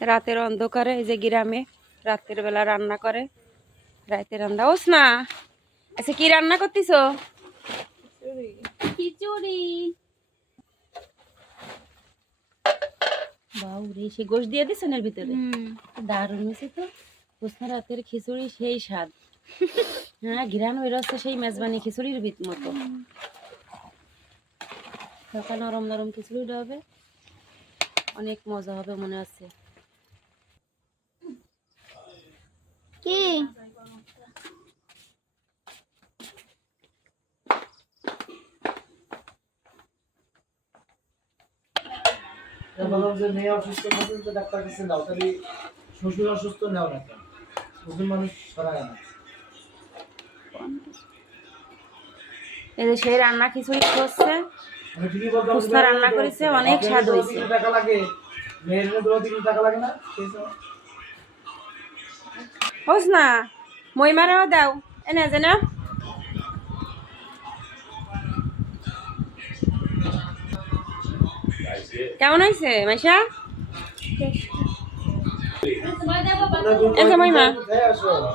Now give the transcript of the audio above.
রাতের অন্ধকারে এই যে গ্রামে রাতের বেলা রান্না করে, রাতের রান্না। ওস না, আচ্ছা কি রান্না করতিস? খিচুড়ি। বাউরে, সে গোশ দিয়ে দিছেন এর ভিতরে? দারুণ হয়েছে তো। ওসনা রাতের খিচুড়ি সেই স্বাদ। হ্যাঁ, ঘিরান বেরোচ্ছে সেই মেজবানি খিচুড়ির মতো। হালকা নরম নরম খিচুড়িটা হবে, অনেক মজা হবে মনে আছে। কি মেয়ে অসুস্থ ডাক্তার কাছে দাও, তাহলে শ্বশুর অসুস্থ নেও না কেন? শ্বশুর মানুষ সরায় না। এই যে সেই রান্না খিচুড়ি করছে, ফুচকা রান্না করেছে, অনেক স্বাদ হয়েছে। টাকা লাগে, মেয়ের 2-3 টাকা লাগে না? হোস না, মই মারাও দাও এনে যে না। কেমন হয়েছে মাইশা? এই যে মহিমা।